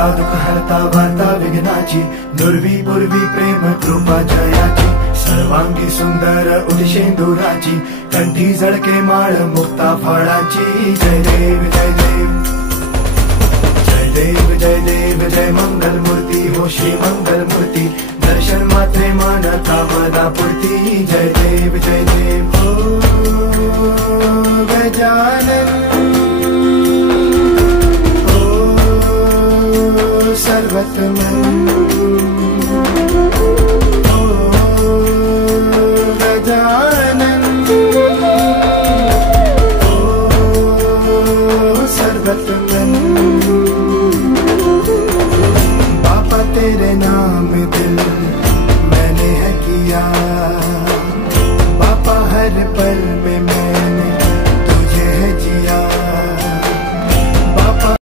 हरता दुःख हरता वार्ता विघ्नाची, दुर्वी पूर्वी प्रेम कृपा जयाची, सर्वांगी सुंदर उदिशेंदुराची, कंठी झळके माळ मुक्ता फळाची. जय देव जय देव जय देव जय देव जय मंगल मूर्ती हो श्री मंगल मूर्ती, दर्शन मात्रे मन कामना पूर्ती. जय देव जय देव हो गजानन हो सर्वतमन.